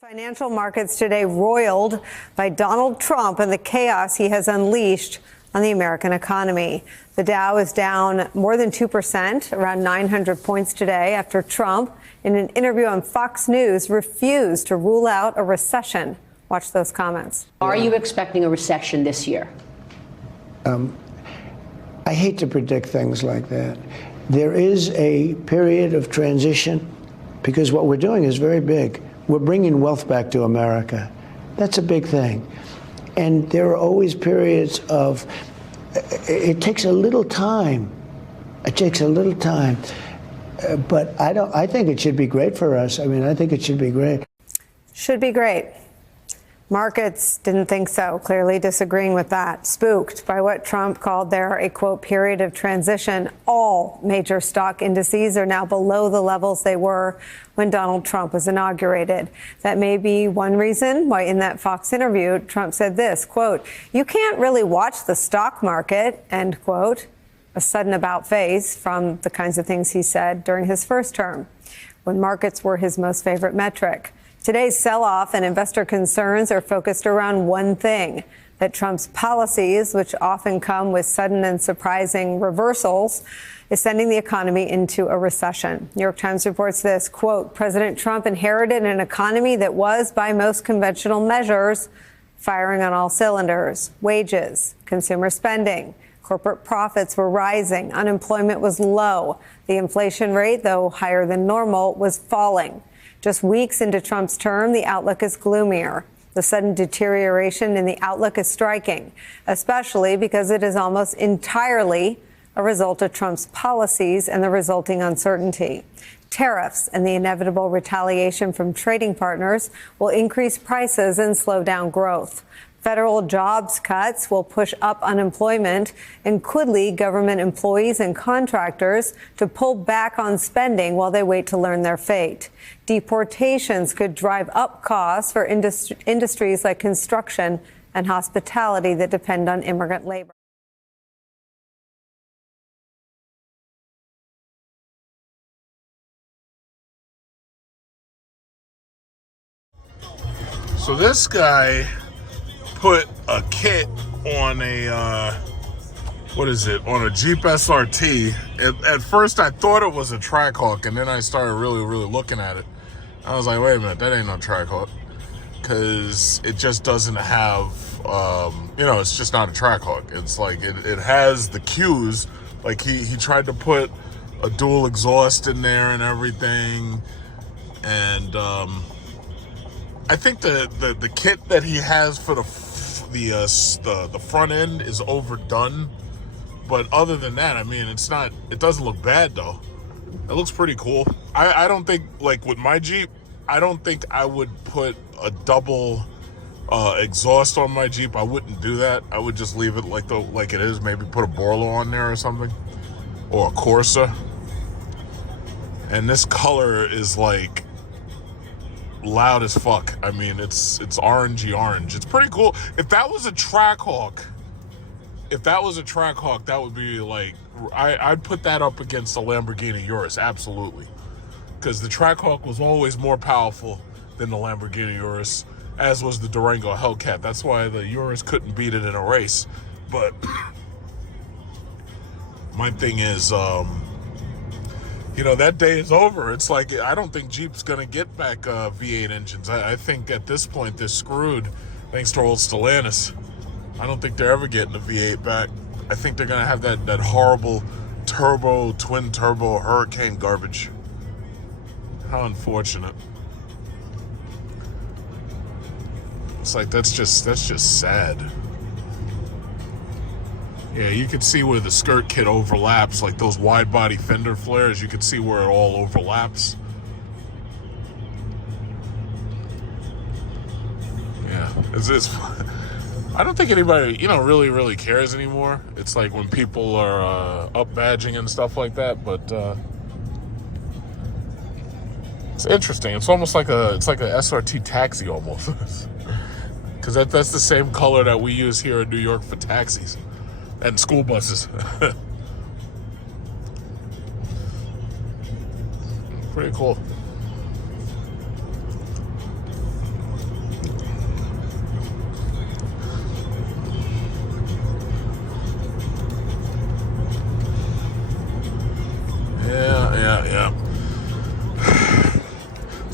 Financial markets today roiled by Donald Trump and the chaos he has unleashed on the American economy. The Dow is down more than 2%, around 900 points today, after Trump, in an interview on Fox News, refused to rule out a recession. Watch those comments. Are you expecting a recession this year? I hate to predict things like that. There is a period of transition because what we're doing is very big. We're bringing wealth back to America. That's a big thing. And there are always periods of, it takes a little time. It takes a little time. But I think it should be great for us. I mean, I think it should be great. Should be great. Markets didn't think so, clearly disagreeing with that. Spooked by what Trump called there a, quote, period of transition. All major stock indices are now below the levels they were when Donald Trump was inaugurated. That may be one reason why in that Fox interview, Trump said this, quote, "You can't really watch the stock market," end quote. A sudden about face from the kinds of things he said during his first term, when markets were his most favorite metric. Today's sell-off and investor concerns are focused around one thing, that Trump's policies, which often come with sudden and surprising reversals, is sending the economy into a recession. New York Times reports this, quote, "President Trump inherited an economy that was, by most conventional measures, firing on all cylinders. Wages, consumer spending, corporate profits were rising. Unemployment was low. The inflation rate, though higher than normal, was falling. Just weeks into Trump's term, the outlook is gloomier. The sudden deterioration in the outlook is striking, especially because it is almost entirely a result of Trump's policies and the resulting uncertainty. Tariffs and the inevitable retaliation from trading partners will increase prices and slow down growth. Federal jobs cuts will push up unemployment and could lead government employees and contractors to pull back on spending while they wait to learn their fate. Deportations could drive up costs for industries like construction and hospitality that depend on immigrant labor. So this guy put a kit on a, what is it, on a Jeep SRT. At first I thought it was a Trackhawk, and then I started really looking at it. I was like, wait a minute, that ain't no Trackhawk. Because it just doesn't have, it's just not a Trackhawk. It's like, it has the cues. Like he tried to put a dual exhaust in there and everything. And I think the kit that he has for the front end is overdone, but other than that, I mean, it doesn't look bad though. It looks pretty cool. I don't think, like with my Jeep, I don't think I would put a double exhaust on my Jeep. I wouldn't do that. I would just leave it like it is. Maybe put a Borla on there or something, or a Corsa. And this color is like loud as fuck. I mean, it's orangey orange. It's pretty cool. If that was a Trackhawk, that would be like, I'd put that up against a Lamborghini Urus, absolutely. Because the Trackhawk was always more powerful than the Lamborghini Urus, as was the Durango Hellcat. That's why the Urus couldn't beat it in a race. But my thing is, that day is over. It's like, I don't think Jeep's going to get back V8 engines. I think at this point they're screwed, thanks to old Stellantis. I don't think they're ever getting the V8 back. I think they're going to have that horrible twin turbo Hurricane garbage. How unfortunate. It's like, that's just sad. Yeah, you can see where the skirt kit overlaps, like those wide body fender flares. You can see where it all overlaps. Yeah, it's I don't think anybody, really cares anymore. It's like when people are up badging and stuff like that, but it's interesting. It's almost like a SRT taxi almost. Because that's the same color that we use here in New York for taxis and school buses. Pretty cool.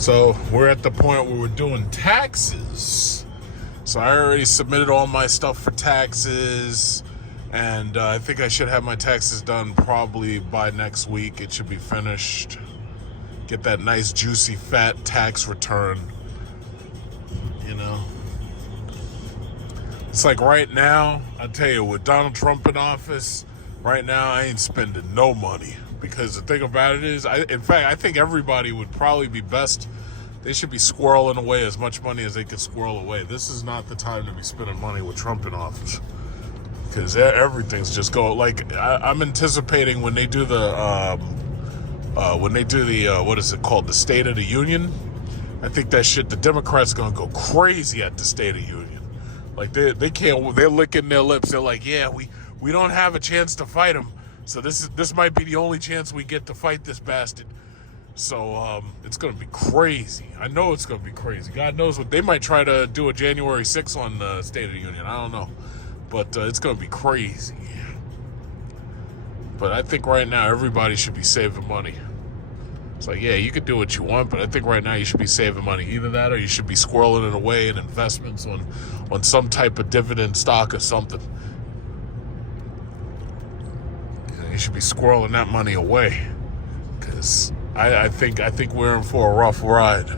So we're at the point where we're doing taxes. So I already submitted all my stuff for taxes, and I think I should have my taxes done probably by next week. It should be finished. Get that nice, juicy, fat tax return. You know? It's like right now, I tell you, with Donald Trump in office, right now I ain't spending no money. Because the thing about it is, in fact, I think everybody would probably be best. They should be squirreling away as much money as they can squirrel away. This is not the time to be spending money with Trump in office, because everything's just going. Like I'm anticipating when they do the what is it called, the State of the Union. I think that shit. The Democrats gonna go crazy at the State of the Union. Like they can't. They're licking their lips. They're like, yeah, we don't have a chance to fight him. So this might be the only chance we get to fight this bastard. So it's going to be crazy. I know it's going to be crazy. God knows what they might try to do a January 6th on the State of the Union. I don't know. But it's going to be crazy. But I think right now everybody should be saving money. It's like, yeah, you can do what you want, but I think right now you should be saving money. Either that or you should be squirreling it away in investments on some type of dividend stock or something. You should be squirreling that money away. Because I think we're in for a rough ride,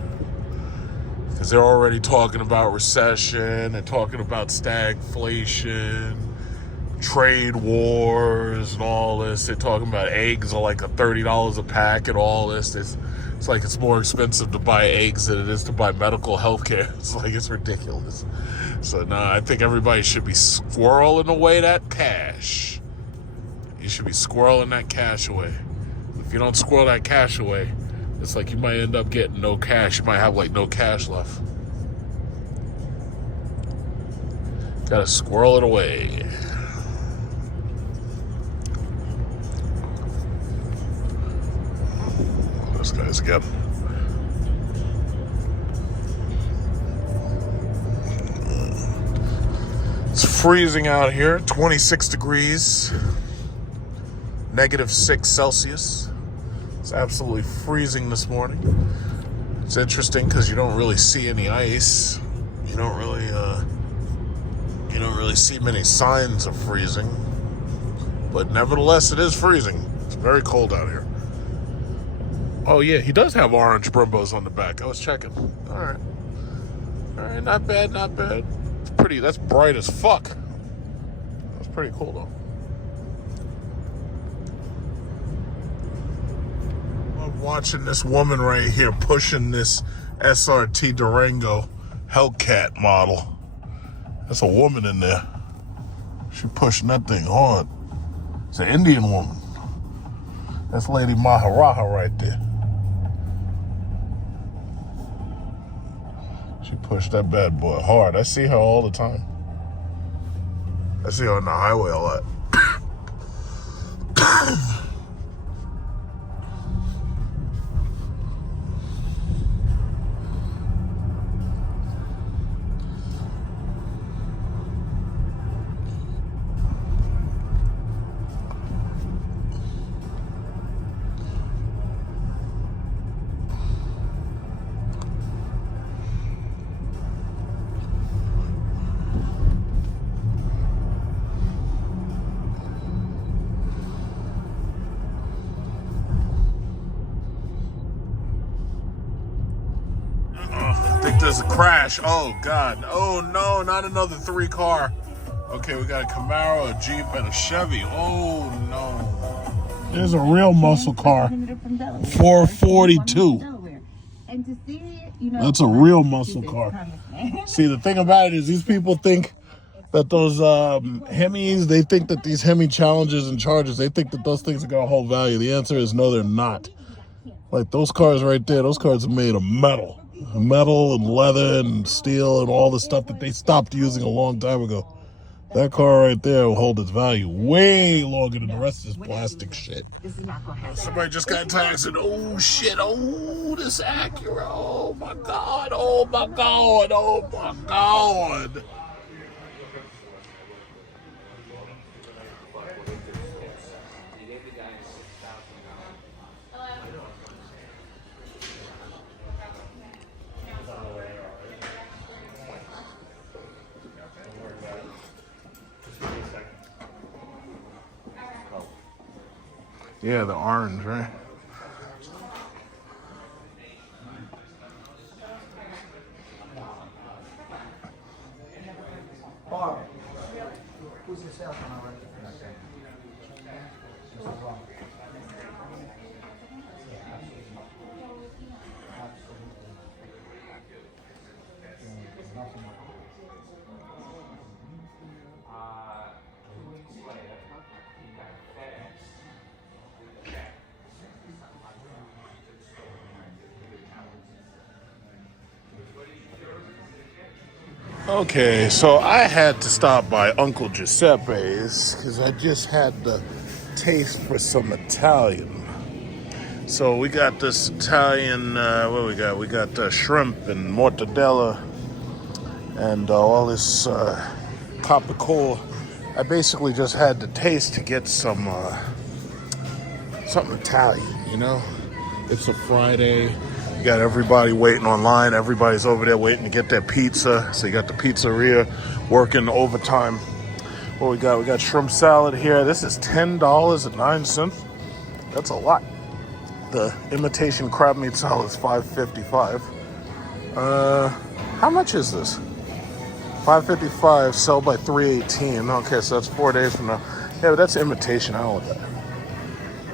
because they're already talking about recession and talking about stagflation, trade wars, and all this. They're talking about eggs are like $30 a pack and all this. It's like it's more expensive to buy eggs than it is to buy medical health care. It's like, it's ridiculous. So I think everybody should be squirreling away that cash. You should be squirreling that cash away. If you don't squirrel that cash away, it's like you might end up getting no cash. You might have like no cash left. Gotta squirrel it away. This guy's again. It's freezing out here, 26 degrees, -6 Celsius. It's absolutely freezing this morning. It's interesting because you don't really see any ice. You don't really see many signs of freezing. But nevertheless, it is freezing. It's very cold out here. Oh yeah, he does have orange Brimbos on the back. I was checking. All right, not bad. It's pretty. That's bright as fuck. That's pretty cool though. Watching this woman right here pushing this SRT Durango Hellcat model. That's a woman in there. She pushing that thing hard. It's an Indian woman. That's Lady Maharaja right there. She pushed that bad boy hard. I see her all the time. I see her on the highway a lot. There's a crash. Oh God. Oh no, not another 3-car. Okay, we got a Camaro, a Jeep, and a Chevy. Oh no. There's a real muscle car. 442. That's a real muscle car. See, the thing about it is these people think that those Hemis, they think that these Hemi Challengers and Chargers, they think that those things are going to hold value. The answer is no, they're not. Like those cars right there, those cars are made of metal. Metal and leather and steel and all the stuff that they stopped using a long time ago. That car right there will hold its value way longer than the rest of this plastic shit. Somebody just got taxed and oh shit, oh this Acura, oh my God, oh my God, oh my God. Yeah, the orange, right? Okay, so I had to stop by Uncle Giuseppe's because I just had the taste for some Italian. So we got this Italian, what we got? We got shrimp and mortadella and all this capicola. I basically just had the taste to get some something Italian, you know? It's a Friday. You got everybody waiting online. Everybody's over there waiting to get their pizza. So you got the pizzeria working overtime. What we got? We got shrimp salad here. This is $10.09. That's a lot. The imitation crab meat salad is $5.55. How much is this? $5.55. Sell by $3.18. Okay, so that's 4 days from now. Yeah, but that's imitation. I don't want that.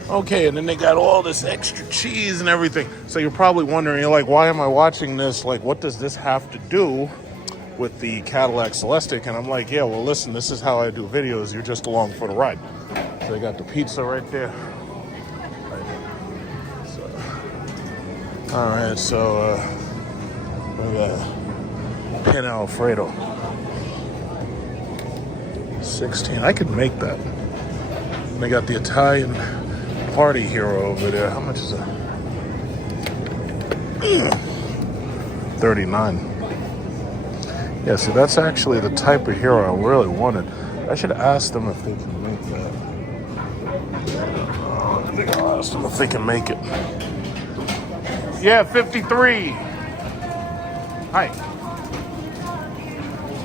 Okay, and then they got all this extra cheese and everything. So you're probably wondering, you're like, why am I watching this? Like, what does this have to do with the Cadillac Celestiq? And I'm like, yeah, well, listen, this is how I do videos. You're just along for the ride. So they got the pizza right there. All right, so look at that. Pan Alfredo. 16. I could make that. And they got the Italian party hero over there. How much is that? 39. Yeah, see, that's actually the type of hero I really wanted. I should ask them if they can make that. I think I'll ask them if they can make it. Yeah, 53. Hi.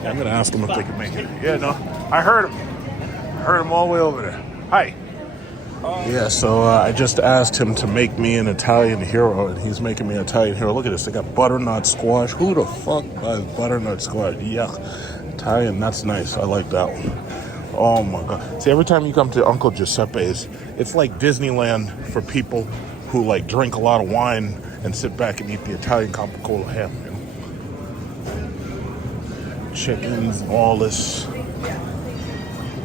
Yeah, I'm gonna ask them if they can make it. Yeah, no, I heard him. I heard him all the way over there. Hi. Yeah, so I just asked him to make me an Italian hero, and he's making me an Italian hero. Look at this. They got butternut squash. Who the fuck buys butternut squash? Yuck. Italian, that's nice. I like that one. Oh, my God. See, every time you come to Uncle Giuseppe's, it's like Disneyland for people who, like, drink a lot of wine and sit back and eat the Italian capicola ham. You know? Chickens, all this.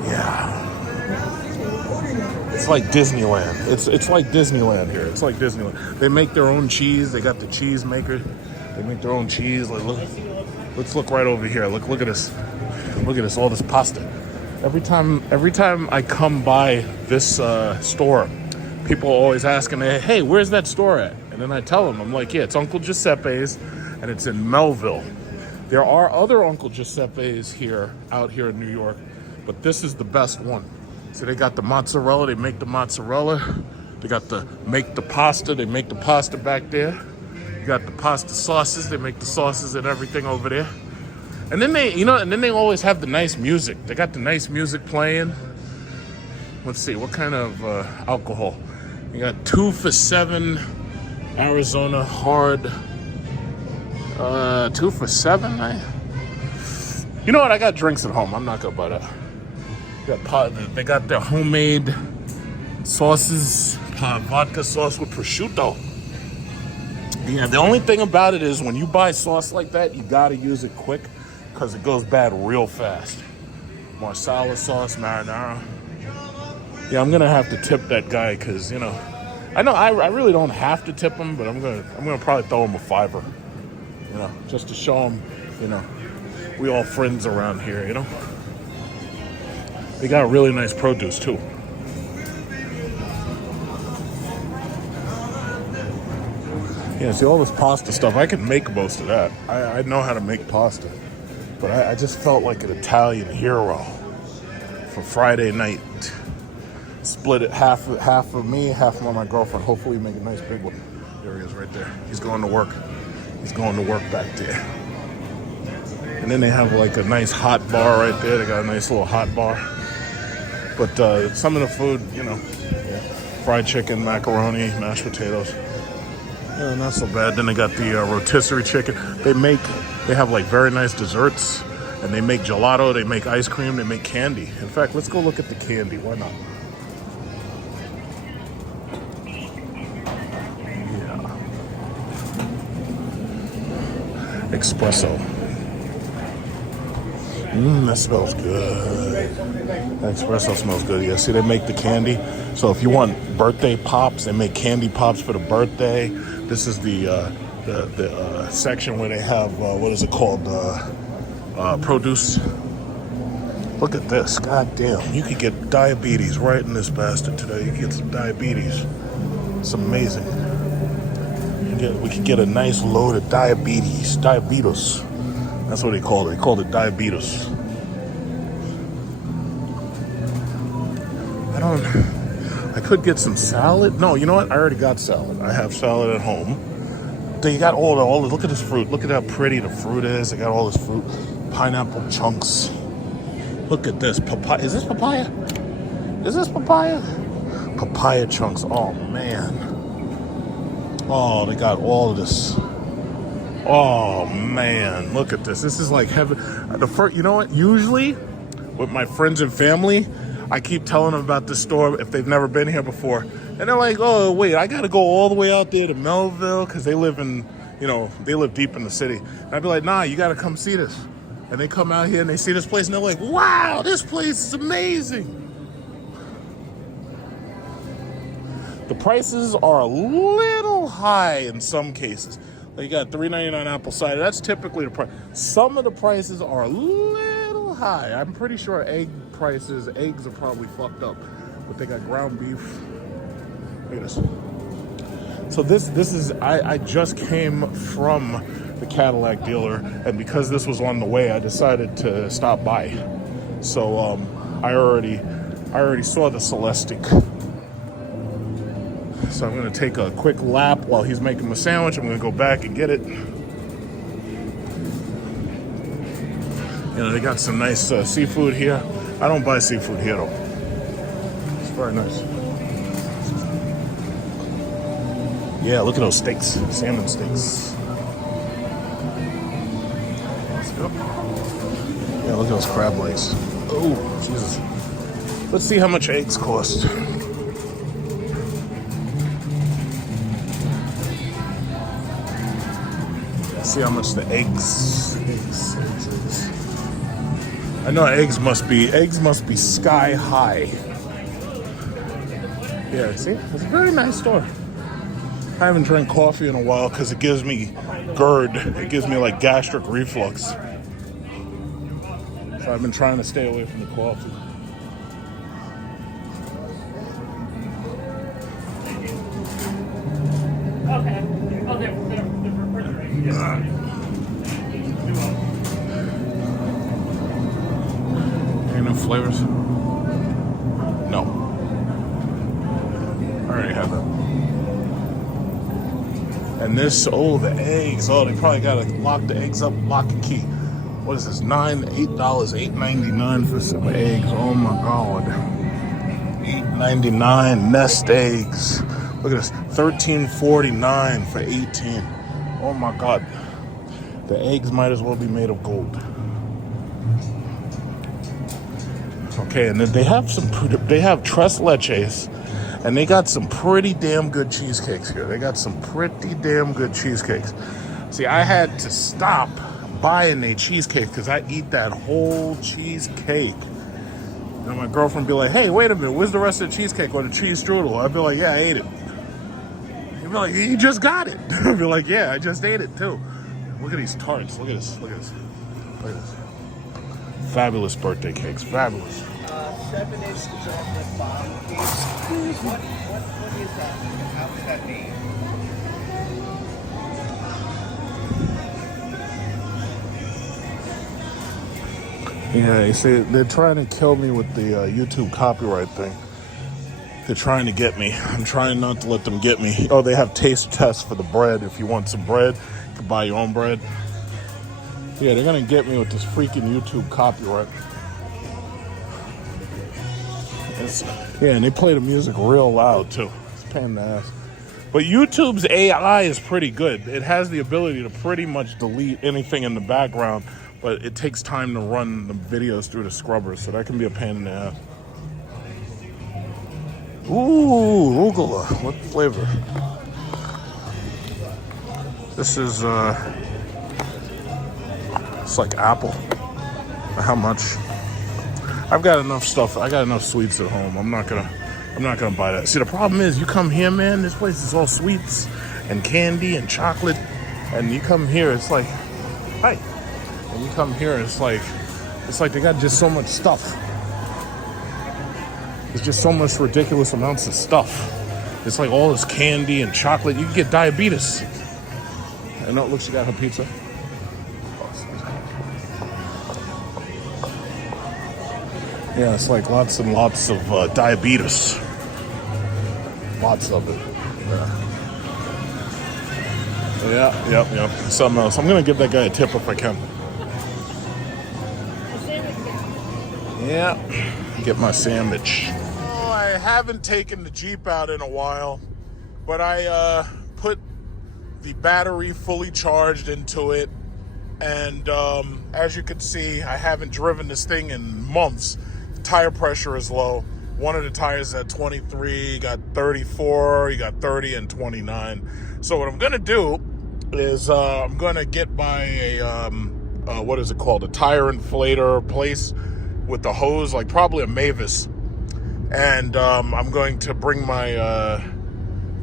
Yeah. It's like Disneyland. It's like Disneyland here. It's like Disneyland. They make their own cheese. They got the cheese maker. They make their own cheese. Like, look, let's look right over here. Look at this. Look at this. All this pasta. Every time I come by this store, people are always asking me, "Hey, where's that store at?" And then I tell them, I'm like, "Yeah, it's Uncle Giuseppe's, and it's in Melville." There are other Uncle Giuseppe's out here in New York, but this is the best one. So they got the mozzarella, they make the mozzarella. They got the make the pasta, they make the pasta back there. You got the pasta sauces, they make the sauces and everything over there. And then they always have the nice music. They got the nice music playing. Let's see, what kind of alcohol? You got 2 for $7 Arizona hard. 2 for $7? You know what? I got drinks at home. I'm not gonna buy that. They got their homemade sauces, vodka sauce with prosciutto. Yeah, the only thing about it is when you buy sauce like that, you gotta use it quick because it goes bad real fast. Marsala sauce, marinara. Yeah, I'm gonna have to tip that guy because I know I really don't have to tip him, but I'm gonna probably throw him a $5, just to show him, we all friends around here, They got really nice produce too. Yeah, see all this pasta stuff, I can make most of that. I know how to make pasta. But I just felt like an Italian hero for Friday night. Split it half for me, half for my girlfriend. Hopefully make a nice big one. There he is right there. He's going to work. He's going to work back there. And then they have like a nice hot bar right there. They got a nice little hot bar. But some of the food, yeah. fried chicken, macaroni, mashed potatoes. Yeah, not so bad. Then they got the rotisserie chicken. They have like very nice desserts, and they make gelato, they make ice cream, they make candy. In fact, let's go look at the candy. Why not? Yeah. Espresso. That smells good. That espresso smells good. Yeah, see, they make the candy. So if you want birthday pops, they make candy pops for the birthday. This is the section where they have, what is it called? Produce. Look at this. God damn. You could get diabetes right in this bastard today. You could get some diabetes. It's amazing. We could get a nice load of diabetes. Diabetes. That's what they call it. They call it diabetes. I could get some salad. No, you know what? I already got salad. I have salad at home. They got all the look at this fruit. Look at how pretty the fruit is. They got all this fruit. Pineapple chunks. Look at this. Papaya. Is this papaya? Is this papaya? Papaya chunks. Oh, man. Oh, they got all of this. Oh, man. Look at this. This is like heaven. You know what? Usually, with my friends and family, I keep telling them about this store if they've never been here before. And they're like, oh, wait, I got to go all the way out there to Melville because they live deep in the city. And I'd be like, nah, you got to come see this. And they come out here and they see this place and they're like, wow, this place is amazing. The prices are a little high in some cases. Like you got $3.99 apple cider. That's typically the price. Some of the prices are a little high. I'm pretty sure eggs are probably fucked up. But they got ground beef. Look at this. So this is, I just came from the Cadillac dealer, and because this was on the way, I decided to stop by. So I already saw the Celestic. So I'm gonna take a quick lap while he's making my sandwich. I'm gonna go back and get it. You know, they got some nice seafood here. I don't buy seafood here though. It's very nice. Yeah, look at those steaks, salmon steaks. Let's go. Yeah, look at those crab legs. Oh, Jesus. Let's see how much eggs cost. See how much the eggs. I know eggs must be sky high. Yeah, see? It's a very nice store. I haven't drank coffee in a while because it gives me GERD. It gives me like gastric reflux. So I've been trying to stay away from the coffee. Okay. Oh, they're refrigerated. Ain't no flavors? No. I already have that. And this, the eggs. Oh, they probably gotta lock the eggs up, lock and key. What is this? $8.99 for some eggs. Oh my God. $8.99 nest eggs. Look at this. $13.49 for 18. Oh my God. The eggs might as well be made of gold. Okay, and then they have tres leches, and they got some pretty damn good cheesecakes here. They got some pretty damn good cheesecakes. See, I had to stop buying a cheesecake because I eat that whole cheesecake. And my girlfriend be like, hey, wait a minute, where's the rest of the cheesecake or the cheese strudel? I'd be like, yeah, I ate it. You'd be like, you just got it. I'd be like, yeah, I just ate it too. Look at these tarts. Look at this. Look at this. Look at this. Fabulous birthday cakes. Fabulous. 7-inch chocolate bomb cakes. What is that? How is that made? Yeah, you see, they're trying to kill me with the YouTube copyright thing. They're trying to get me. I'm trying not to let them get me. Oh, they have taste tests for the bread. If you want some bread, you can buy your own bread. Yeah, they're going to get me with this freaking YouTube copyright. Yeah, and they play the music real loud too. It's a pain in the ass. But YouTube's AI is pretty good. It has the ability to pretty much delete anything in the background, but it takes time to run the videos through the scrubber, so that can be a pain in the ass. Ooh, arugula. What flavor? This is, it's like apple. How much? I've got enough stuff. I got enough sweets at home. I'm not gonna buy that. See, the problem is, you come here, man, this place is all sweets and candy and chocolate. And you come here, it's like, hi. And you come here, it's like they got just so much stuff. There's just so much ridiculous amounts of stuff. It's like all this candy and chocolate. You can get diabetes. And oh, look, she got her pizza. Yeah, it's like lots and lots of diabetes. Lots of it. Yep. Something else. I'm gonna give that guy a tip if I can. Yeah, get my sandwich. Oh, I haven't taken the Jeep out in a while, but I put the battery fully charged into it, and as you can see, I haven't driven this thing in months. The tire pressure is low. One of the tires at 23, you got 34, you got 30 and 29. So what I'm gonna do is I'm gonna get my what is it called? A tire inflator place with the hose, like probably a Mavis. And I'm going to bring my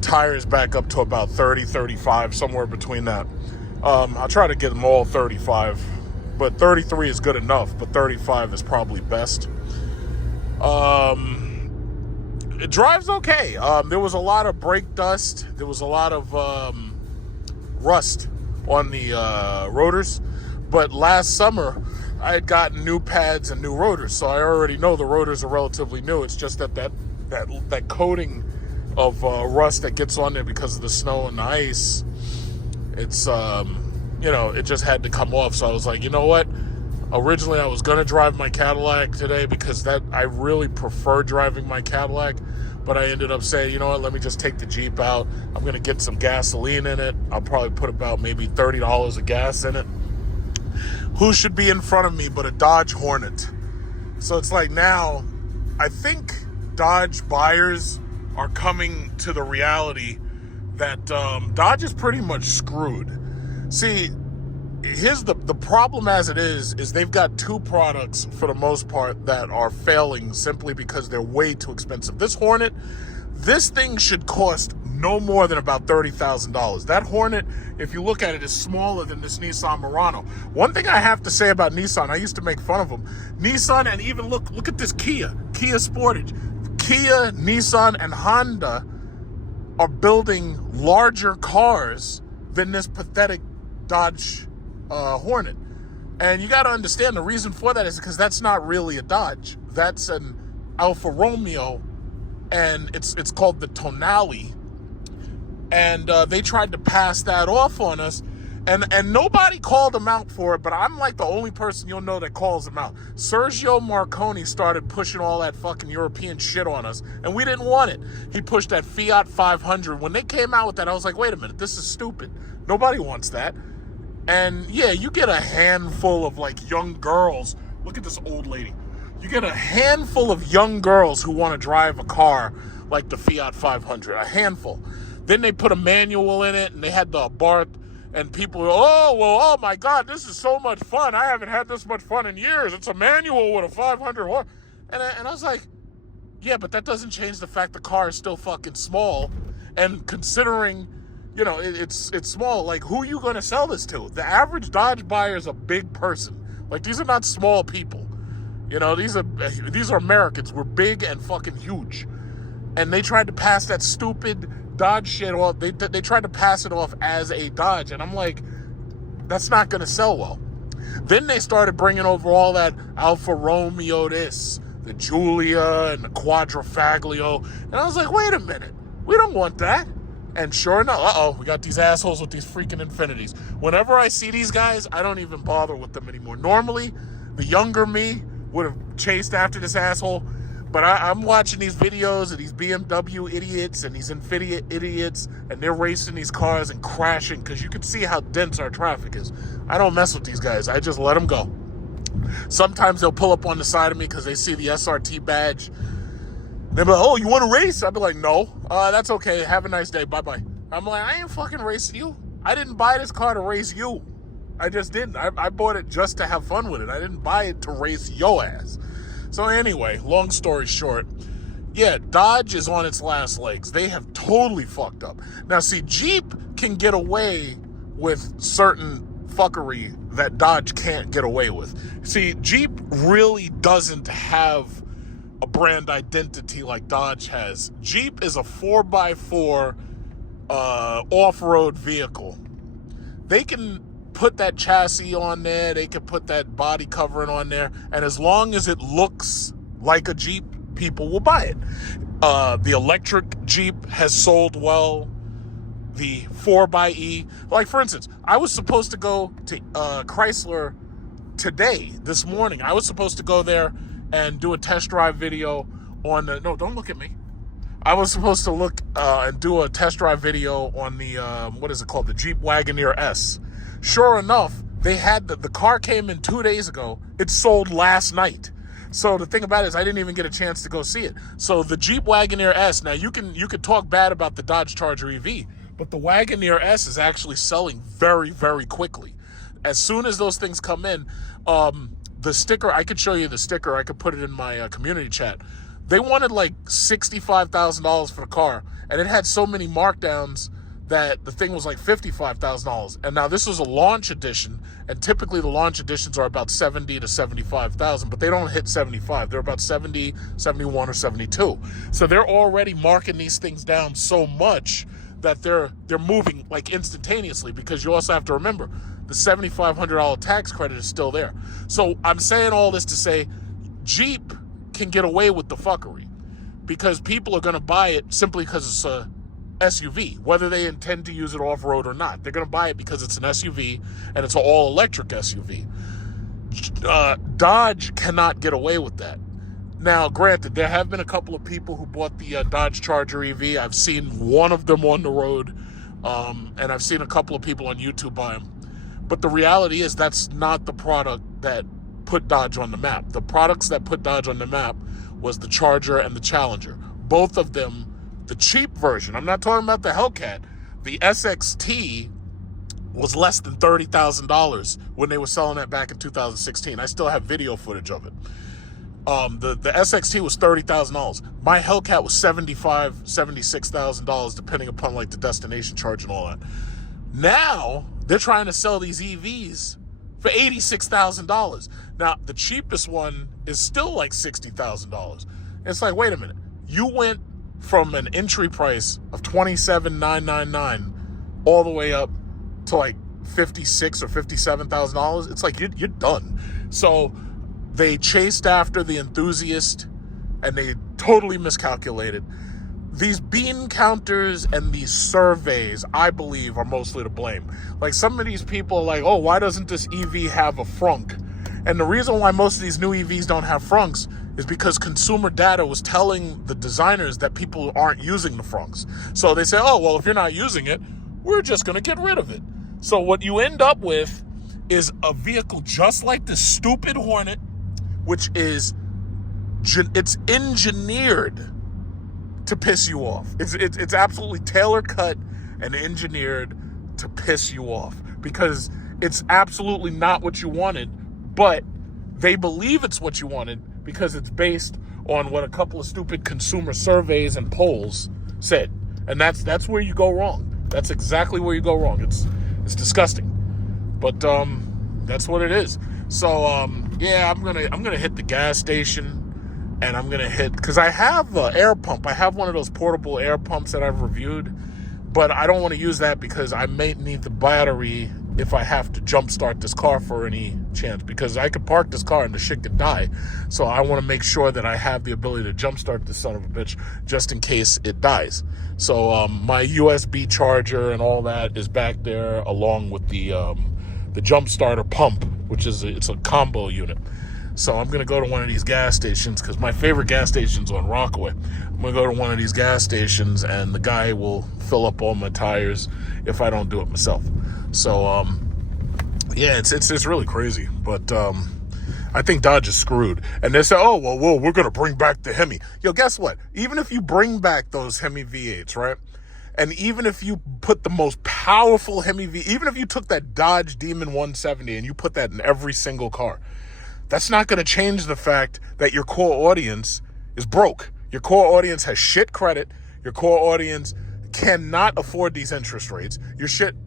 tires back up to about 30, 35, somewhere between that. I'll try to get them all 35, but 33 is good enough, but 35 is probably best. It drives okay. There was a lot of brake dust. There was a lot of rust on the rotors, but last summer I had gotten new pads and new rotors, so I already know the rotors are relatively new. It's just that coating of rust that gets on there because of the snow and the ice. It's it just had to come off. So I was like, you know what? Originally I was gonna drive my Cadillac today because I really prefer driving my Cadillac, but I ended up saying, you know what? Let me just take the Jeep out. I'm gonna get some gasoline in it. I'll probably put about maybe $30 of gas in it. Who should be in front of me but a Dodge Hornet? So it's like now, I think Dodge buyers are coming to the reality that Dodge is pretty much screwed. See, here's the problem as it is they've got two products for the most part that are failing simply because they're way too expensive. This Hornet, this thing should cost no more than about $30,000. That Hornet, if you look at it, is smaller than this Nissan Murano. One thing I have to say about Nissan, I used to make fun of them. Nissan, and even look at this Kia Sportage. Kia, Nissan, and Honda are building larger cars than this pathetic Dodge Hornet. And you got to understand the reason for that is because that's not really a Dodge. That's an Alfa Romeo, and it's called the Tonale. And they tried to pass that off on us, and nobody called them out for it, but I'm like the only person you'll know that calls them out. Sergio Marconi started pushing all that fucking European shit on us, and we didn't want it. He pushed that Fiat 500. When they came out with that, I was like, wait a minute, this is stupid. Nobody wants that. And yeah, you get a handful of like young girls. Look at this old lady. You get a handful of young girls who want to drive a car like the Fiat 500. A handful. Then they put a manual in it, and they had the Abarth, and people were, oh my God, this is so much fun. I haven't had this much fun in years. It's a manual with a 500 horse. And I was like, yeah, but that doesn't change the fact the car is still fucking small. And considering, it's small, like, who are you going to sell this to? The average Dodge buyer is a big person. Like, these are not small people. These are Americans. We're big and fucking huge. And they tried to pass that stupid Dodge shit off. They tried to pass it off as a Dodge, and I'm like, that's not going to sell well. Then they started bringing over all that Alfa Romeo, the Giulia, and the Quadrifoglio, and I was like, wait a minute, we don't want that. And sure enough, we got these assholes with these freaking Infinities. Whenever I see these guys, I don't even bother with them anymore. Normally, the younger me would have chased after this asshole, But I'm watching these videos of these BMW idiots and these Infiniti idiots, and they're racing these cars and crashing because you can see how dense our traffic is. I don't mess with these guys. I just let them go. Sometimes they'll pull up on the side of me because they see the SRT badge. They'll be like, oh, you want to race? I'll be like, no. That's okay. Have a nice day. Bye-bye. I'm like, I ain't fucking racing you. I didn't buy this car to race you. I just didn't. I bought it just to have fun with it. I didn't buy it to race your ass. So anyway, long story short, yeah, Dodge is on its last legs. They have totally fucked up. Now, see, Jeep can get away with certain fuckery that Dodge can't get away with. See, Jeep really doesn't have a brand identity like Dodge has. Jeep is a 4x4 off-road vehicle. They can put that chassis on there, they can put that body covering on there, and as long as it looks like a Jeep, people will buy it. The electric Jeep has sold well. The 4xe, like for instance, I was supposed to go to Chrysler today, this morning. I was supposed to go there and do a test drive video on the, no, don't look at me. I was supposed to look and do a test drive video on the, what is it called? The Jeep Wagoneer S. Sure enough, they had the car came in 2 days ago. It sold last night. So the thing about it is I didn't even get a chance to go see it. So the Jeep Wagoneer S, now you can talk bad about the Dodge Charger EV, but the Wagoneer S is actually selling very, very quickly. As soon as those things come in, the sticker, I could show you the sticker. I could put it in my community chat. They wanted like $65,000 for the car, and it had so many markdowns that the thing was like $55,000. And now this was a launch edition, and typically the launch editions are about 70 to 75,000, but they don't hit 75. They're about 70, 71, or 72. So they're already marking these things down so much that they're moving like instantaneously, because you also have to remember the $7,500 tax credit is still there. So I'm saying all this to say Jeep can get away with the fuckery because people are going to buy it simply because it's a SUV, whether they intend to use it off-road or not. They're going to buy it because it's an SUV and it's an all-electric SUV. Dodge cannot get away with that. Now, granted, there have been a couple of people who bought the Dodge Charger EV. I've seen one of them on the road, and I've seen a couple of people on YouTube buy them. But the reality is that's not the product that put Dodge on the map. The products that put Dodge on the map was the Charger and the Challenger. Both of them, the cheap version, I'm not talking about the Hellcat, the SXT was less than $30,000 when they were selling that back in 2016. I still have video footage of it. The SXT was $30,000. My Hellcat was $75,000, $76,000, depending upon like the destination charge and all that. Now they're trying to sell these EVs for $86,000. Now the cheapest one is still like $60,000. It's like, wait a minute, you went from an entry price of $27,999 all the way up to like $56,000 or $57,000. It's like you're done. So they chased after the enthusiast and they totally miscalculated. These bean counters and these surveys, I believe, are mostly to blame. Like some of these people are like, oh, why doesn't this EV have a frunk? And the reason why most of these new EVs don't have frunks is because consumer data was telling the designers that people aren't using the frunks. So they say, oh, well, if you're not using it, we're just going to get rid of it. So what you end up with is a vehicle just like the stupid Hornet, which is, it's engineered to piss you off. It's absolutely tailor cut and engineered to piss you off because it's absolutely not what you wanted, but they believe it's what you wanted because it's based on what a couple of stupid consumer surveys and polls said. And that's where you go wrong. That's exactly where you go wrong. It's disgusting. But that's what it is. So yeah, I'm gonna hit the gas station. And I'm going to hit, because I have an air pump. I have one of those portable air pumps that I've reviewed. But I don't want to use that because I may need the battery if I have to jumpstart this car for any chance. Because I could park this car and the shit could die. So I want to make sure that I have the ability to jumpstart this son of a bitch just in case it dies. So my USB charger and all that is back there along with the jump starter pump, which is it's a combo unit. So I'm going to go to one of these gas stations because my favorite gas station's on Rockaway. I'm going to go to one of these gas stations and the guy will fill up all my tires if I don't do it myself. So, yeah, it's really crazy. But I think Dodge is screwed. And they say, oh, well, we're going to bring back the Hemi. Yo, guess what? Even if you bring back those Hemi V8s, right? And even if you put the most powerful Hemi even if you took that Dodge Demon 170 and you put that in every single car, that's not going to change the fact that your core audience is broke. Your core audience has shit credit. Your core audience cannot afford these interest rates.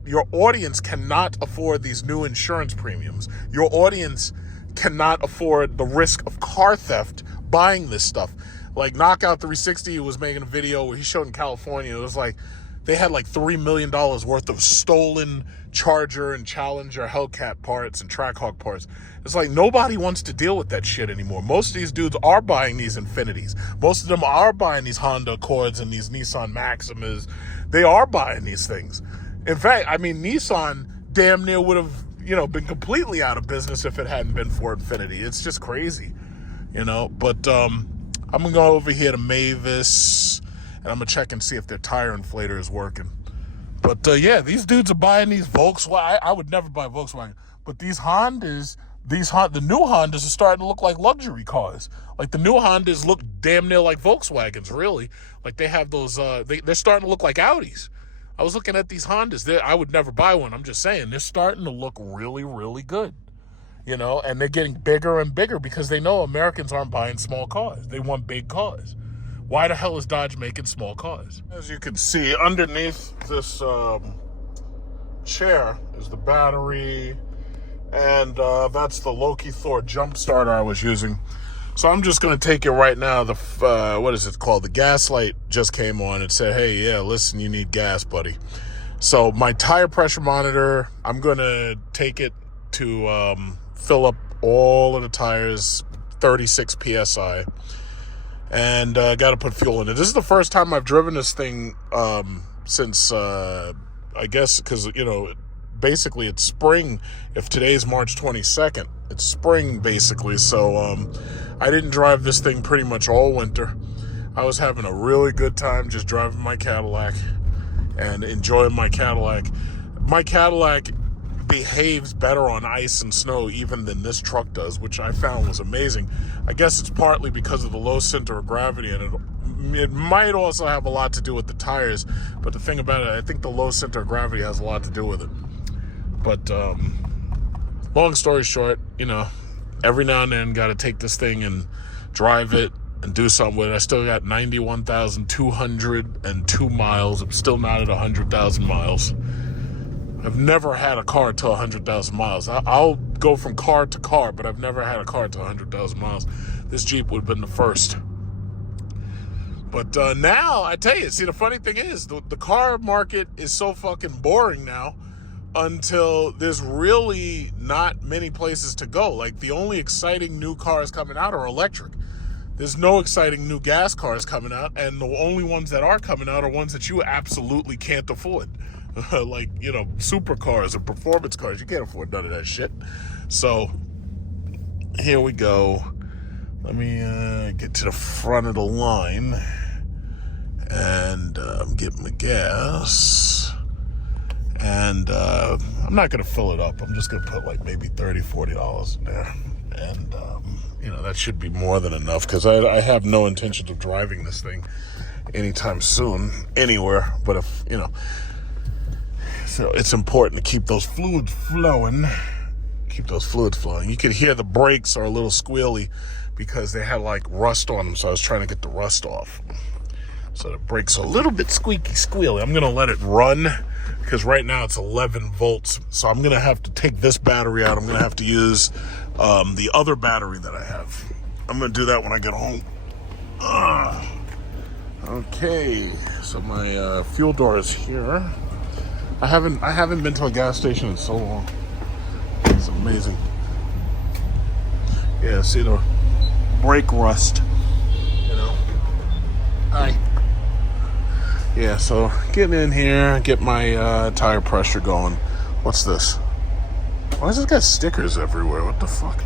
Your audience cannot afford these new insurance premiums. Your audience cannot afford the risk of car theft buying this stuff. Like Knockout 360 was making a video where he showed in California. It was like they had like $3 million worth of stolen Charger and Challenger Hellcat parts and Trackhawk parts. It's like nobody wants to deal with that shit anymore. Most of these dudes are buying these Infinities. Most of them are buying these Honda Accords and these Nissan Maximas. They are buying these things. In fact, I mean, Nissan damn near would have, been completely out of business if it hadn't been for Infinity. It's just crazy, But I'm going to go over here to Mavis and I'm going to check and see if their tire inflator is working. But, yeah, these dudes are buying these Volkswagen. I would never buy Volkswagen. But these Hondas, the new Hondas are starting to look like luxury cars. Like, the new Hondas look damn near like Volkswagens, really. Like, they have those, they're starting to look like Audis. I was looking at these Hondas. I would never buy one. I'm just saying, they're starting to look really, really good. And they're getting bigger and bigger because they know Americans aren't buying small cars. They want big cars. Why the hell is Dodge making small cars? As you can see, underneath this chair is the battery, and that's the Loki Thor jump starter I was using. So I'm just going to take it right now. What is it called? The gas light just came on. It said, hey, yeah, listen, you need gas, buddy. So my tire pressure monitor, I'm going to take it to fill up all of the tires, 36 PSI. And got to put fuel in it. This is the first time I've driven this thing since, I guess, because, basically it's spring. If today's March 22nd, it's spring, basically. So I didn't drive this thing pretty much all winter. I was having a really good time just driving my Cadillac and enjoying my Cadillac. My Cadillac behaves better on ice and snow even than this truck does, which I found was amazing. I guess it's partly because of the low center of gravity, and it might also have a lot to do with the tires, but the thing about it, I think the low center of gravity has a lot to do with it. But long story short, every now and then got to take this thing and drive it and do something with it. I still got 91,202 miles. I'm still not at 100,000 miles. I've never had a car to 100,000 miles. I'll go from car to car, but I've never had a car to 100,000 miles. This Jeep would have been the first. But now, I tell you, see, the funny thing is, the car market is so fucking boring now until there's really not many places to go. Like, the only exciting new cars coming out are electric. There's no exciting new gas cars coming out, and the only ones that are coming out are ones that you absolutely can't afford. Like, supercars and performance cars. You can't afford none of that shit. So, here we go. Let me get to the front of the line and get my gas. And I'm not going to fill it up. I'm just going to put like maybe $30, $40 in there. And, that should be more than enough because I have no intention of driving this thing anytime soon anywhere. But if, so it's important to keep those fluids flowing. You can hear the brakes are a little squealy because they had like rust on them. So I was trying to get the rust off. So the brakes are a little bit squealy. I'm going to let it run because right now it's 11 volts. So I'm going to have to take this battery out. I'm going to have to use the other battery that I have. I'm going to do that when I get home. Okay. So my fuel door is here. I haven't been to a gas station in so long. It's amazing. Yeah, see the brake rust. Hi. Yeah, so getting in here, get my tire pressure going. What's this? Why does it got stickers everywhere? What the fuck?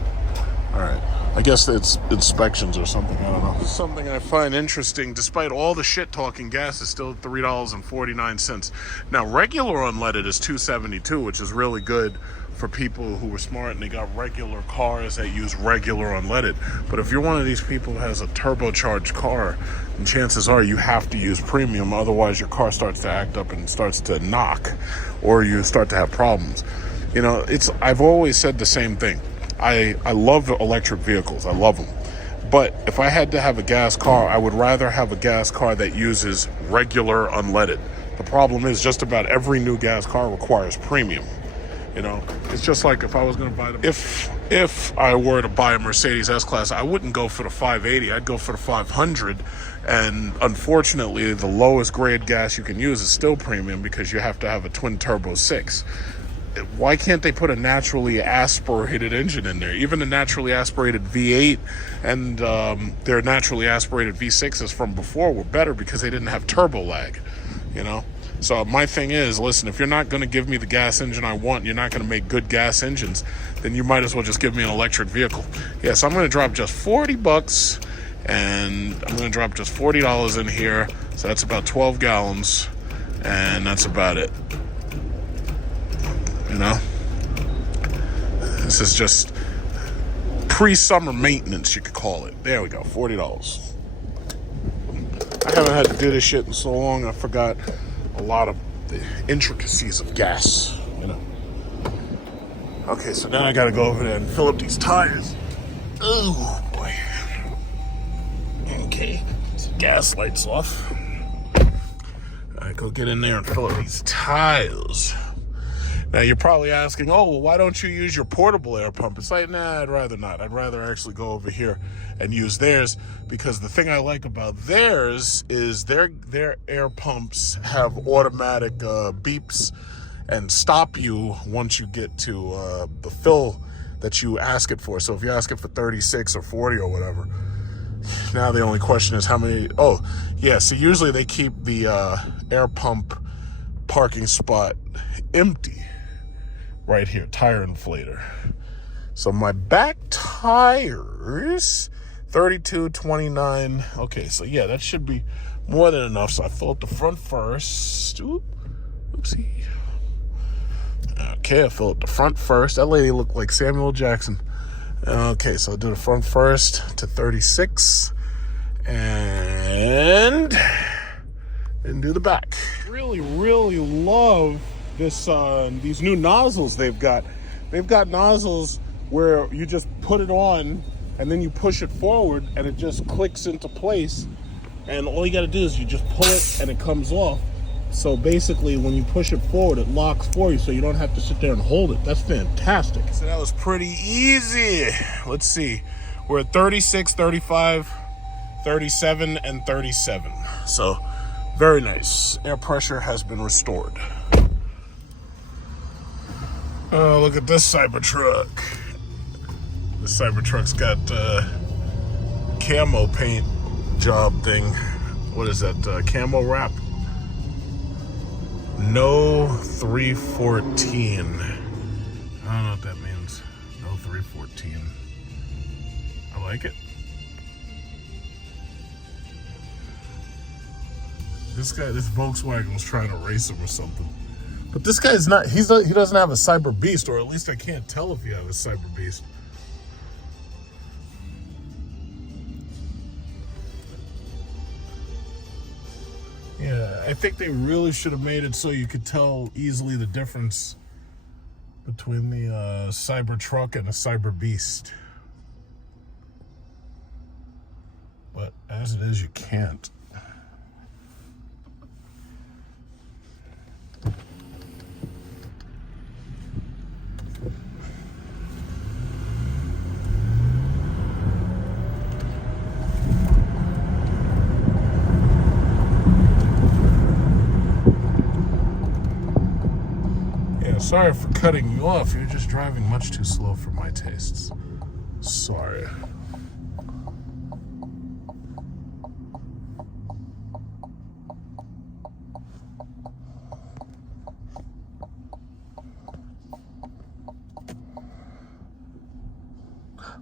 All right. I guess it's inspections or something. I don't know. Something I find interesting, despite all the shit talking, gas is still $3.49. Now, regular unleaded is $2.72, which is really good for people who were smart and they got regular cars that use regular unleaded. But if you're one of these people who has a turbocharged car, then chances are you have to use premium, otherwise your car starts to act up and starts to knock, or you start to have problems. You know, I've always said the same thing. I love electric vehicles. I love them. But if I had to have a gas car, I would rather have a gas car that uses regular unleaded. The problem is just about every new gas car requires premium. You know, it's just like if I was going to buy them. If I were to buy a Mercedes S-Class, I wouldn't go for the 580. I'd go for the 500. And unfortunately, the lowest grade gas you can use is still premium because you have to have a twin turbo 6. Why can't they put a naturally aspirated engine in there? Even the naturally aspirated V8 and their naturally aspirated V6s from before were better because they didn't have turbo lag, you know? So my thing is, listen, if you're not going to give me the gas engine I want, you're not going to make good gas engines, then you might as well just give me an electric vehicle. Yeah, so I'm going to drop just $40 and I'm going to drop just $40 in here. So that's about 12 gallons and that's about it. You know, this is just pre-summer maintenance, you could call it. There we go, $40. I haven't had to do this shit in so long, I forgot a lot of the intricacies of gas, you know. Okay, so now I gotta go over there and fill up these tires. Oh, boy. Okay, so gas lights off. All right, go get in there and fill up these tires. Now, you're probably asking, oh, well, why don't you use your portable air pump? It's like, nah, I'd rather not. I'd rather actually go over here and use theirs because the thing I like about theirs is their air pumps have automatic beeps and stop you once you get to the fill that you ask it for. So if you ask it for 36 or 40 or whatever, now the only question is how many. Oh, yeah, so usually they keep the air pump parking spot empty. Right here, tire inflator. So my back tires, 32, 29. Okay, so yeah, that should be more than enough. So I fill up the front first. Oopsie. Okay, I fill up the front first. That lady looked like Samuel Jackson. Okay, so I'll do the front first to 36. And then do the back. Really, really love this these new nozzles they've got. They've got nozzles where you just put it on and then you push it forward and it just clicks into place, and all you got to do is you just pull it and it comes off. So basically when you push it forward, it locks for you so you don't have to sit there and hold it. That's fantastic. So that was pretty easy. Let's see, we're at 36, 35, 37, and 37. So very nice. Air pressure has been restored. Oh, look at this Cybertruck. This Cybertruck's got camo paint job thing. What is that? Camo wrap? No 314. I don't know what that means. No 314. I like it. This Volkswagen was trying to race him or something. But this guy's not, he doesn't have a Cyber Beast, or at least I can't tell if he has a Cyber Beast. Yeah, I think they really should have made it so you could tell easily the difference between the Cybertruck and the Cyber Beast. But as it is, you can't. Sorry for cutting you off. You're just driving much too slow for my tastes. Sorry.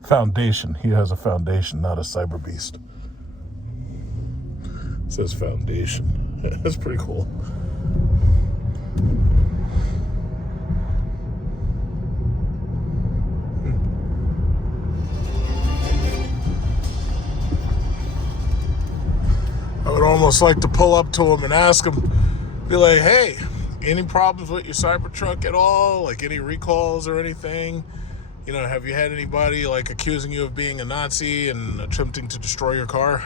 Foundation. He has a foundation, not a cyber beast. It says foundation. That's pretty cool. I would almost like to pull up to him and ask him, be like, hey, any problems with your Cybertruck at all? Like any recalls or anything? You know, have you had anybody like accusing you of being a Nazi and attempting to destroy your car?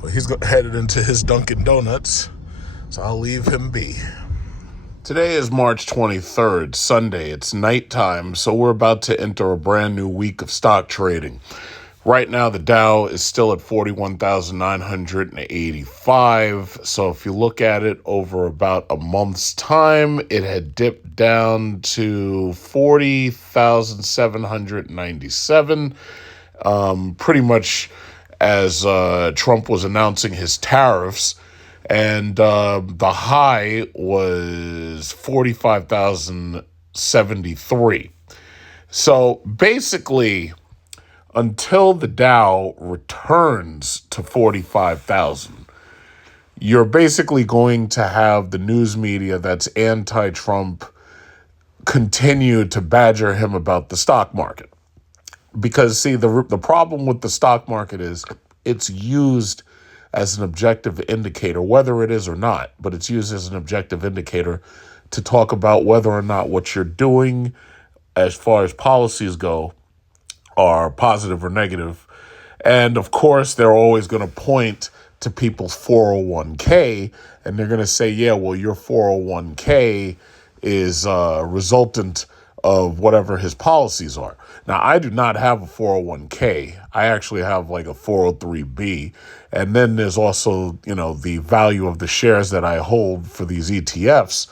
Well, he's headed into his Dunkin' Donuts, so I'll leave him be. Today is March 23rd, Sunday. It's nighttime, so we're about to enter a brand new week of stock trading. Right now, the Dow is still at 41,985. So if you look at it over about a month's time, it had dipped down to 40,797. Pretty much as Trump was announcing his tariffs, and the high was 45,073. So basically, until the Dow returns to 45,000, you're basically going to have the news media that's anti-Trump continue to badger him about the stock market. Because, see, the problem with the stock market is it's used as an objective indicator, whether it is or not, but it's used as an objective indicator to talk about whether or not what you're doing as far as policies go are positive or negative. And, of course, they're always going to point to people's 401k, and they're going to say, yeah, well, your 401k is resultant of whatever his policies are. Now, I do not have a 401k. I actually have like a 403b. And then there's also, you know, the value of the shares that I hold for these ETFs.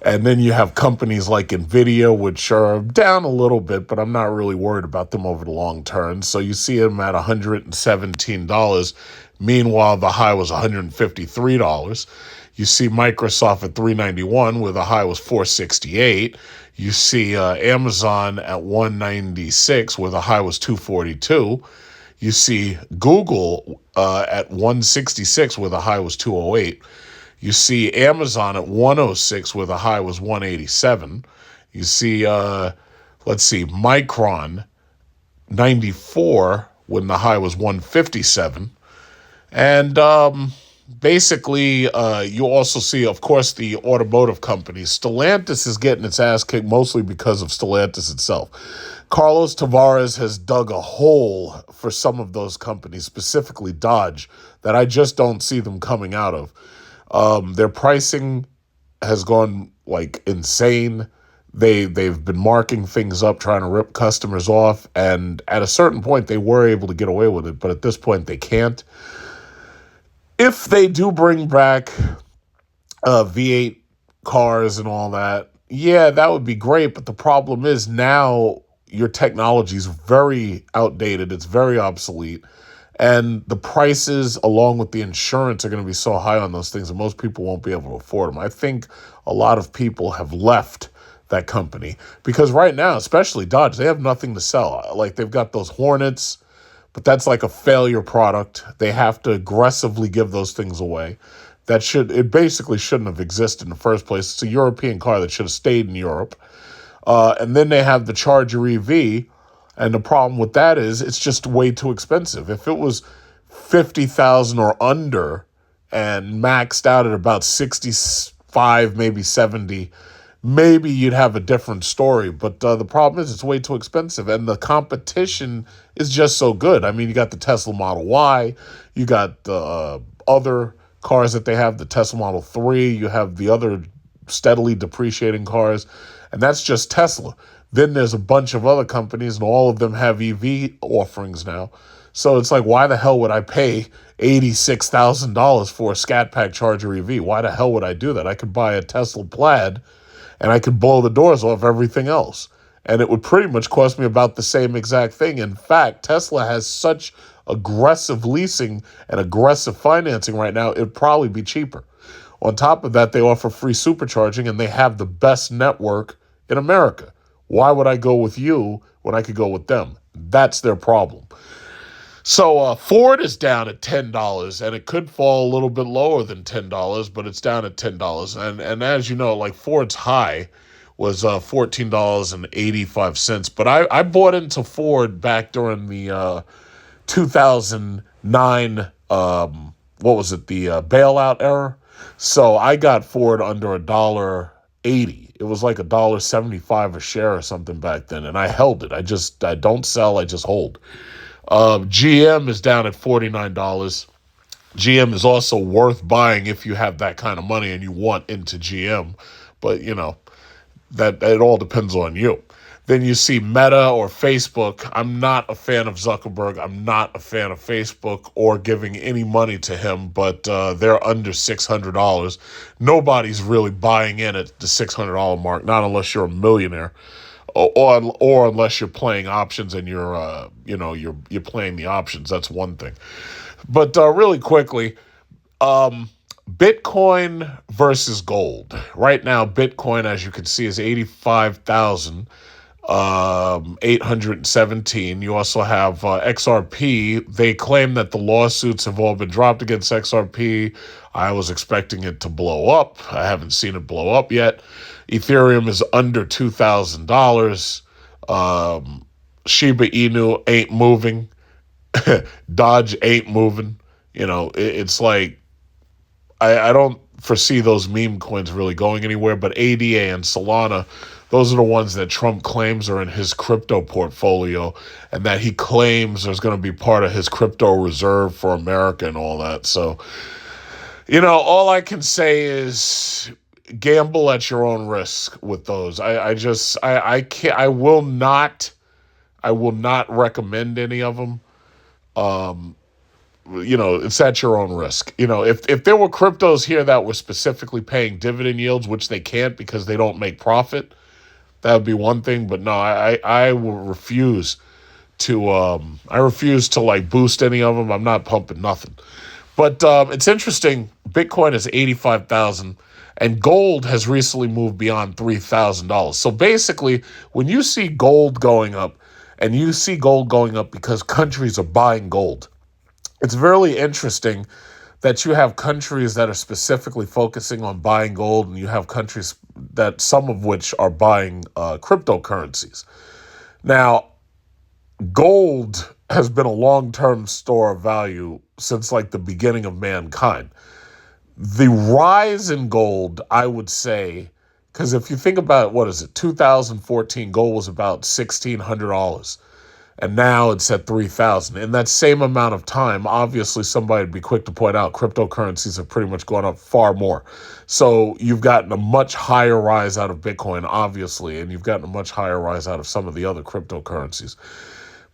And then you have companies like NVIDIA, which are down a little bit, but I'm not really worried about them over the long term. So you see them at $117. Meanwhile, the high was $153. You see Microsoft at $391, where the high was $468. You see Amazon at $196, where the high was $242. You see Google at $166, where the high was $208. You see Amazon at $106, where the high was $187. You see, Micron, 94, when the high was $157. And basically, you also see, of course, the automotive companies. Stellantis is getting its ass kicked mostly because of Stellantis itself. Carlos Tavares has dug a hole for some of those companies, specifically Dodge, that I just don't see them coming out of. Their pricing has gone like insane. They've been marking things up, trying to rip customers off, and at a certain point they were able to get away with it, but at this point they can't. If they do bring back V8 cars and all that, yeah, that would be great. But the problem is now your technology is very outdated. It's very obsolete. And the prices, along with the insurance, are going to be so high on those things that most people won't be able to afford them. I think a lot of people have left that company because right now, especially Dodge, they have nothing to sell. Like they've got those Hornets, but that's like a failure product. They have to aggressively give those things away. It basically shouldn't have existed in the first place. It's a European car that should have stayed in Europe. And then they have the Charger EV. And the problem with that is it's just way too expensive. If it was 50,000 or under and maxed out at about 65, maybe 70, maybe you'd have a different story. But the problem is it's way too expensive. And the competition is just so good. I mean, you got the Tesla Model Y. You got the other cars that they have, the Tesla Model 3. You have the other steadily depreciating cars. And that's just Tesla. Then there's a bunch of other companies, and all of them have EV offerings now. So it's like, why the hell would I pay $86,000 for a Scat Pack Charger EV? Why the hell would I do that? I could buy a Tesla Plaid, and I could blow the doors off everything else. and it would pretty much cost me about the same exact thing. In fact, Tesla has such aggressive leasing and aggressive financing right now, it'd probably be cheaper. On top of that, they offer free supercharging, and they have the best network in America. Why would I go with you when I could go with them? That's their problem. So Ford is down at $10, and it could fall a little bit lower than $10, but it's down at $10. And as you know, like Ford's high was $14.85. But I bought into Ford back during the 2009, what was it, the bailout era. So I got Ford under $1.80. It was like $1.75 a share or something back then, and I held it. I don't sell, I just hold. GM is down at $49. GM is also worth buying if you have that kind of money and you want into GM, but that it all depends on you. Then you see Meta or Facebook. I'm not a fan of Zuckerberg. I'm not a fan of Facebook or giving any money to him, but they're under $600. Nobody's really buying in at the $600 mark, not unless you're a millionaire. Or unless you're playing options and you're playing the options. That's one thing. But really quickly, Bitcoin versus gold. Right now, Bitcoin, as you can see, is 85,817. You also have XRP. They claim that the lawsuits have all been dropped against XRP. I was expecting it to blow up. I haven't seen it blow up yet. Ethereum is under $2,000. Shiba Inu ain't moving. Dodge ain't moving. It's like I don't foresee those meme coins really going anywhere, but ADA and Solana, those are the ones that Trump claims are in his crypto portfolio and that he claims is going to be part of his crypto reserve for America and all that. So, all I can say is gamble at your own risk with those. I will not recommend any of them. It's at your own risk. If there were cryptos here that were specifically paying dividend yields, which they can't because they don't make profit, that would be one thing. But no, I will refuse to boost any of them. I'm not pumping nothing. But it's interesting. Bitcoin is 85,000. And gold has recently moved beyond $3,000. So basically, when you see gold going up, and you see gold going up because countries are buying gold, it's really interesting that you have countries that are specifically focusing on buying gold, and you have countries that some of which are buying cryptocurrencies. Now, gold has been a long-term store of value since like the beginning of mankind. The rise in gold, I would say, because if you think about, 2014, gold was about $1,600, and now it's at $3,000. In that same amount of time, obviously somebody would be quick to point out cryptocurrencies have pretty much gone up far more. So you've gotten a much higher rise out of Bitcoin, obviously, and you've gotten a much higher rise out of some of the other cryptocurrencies.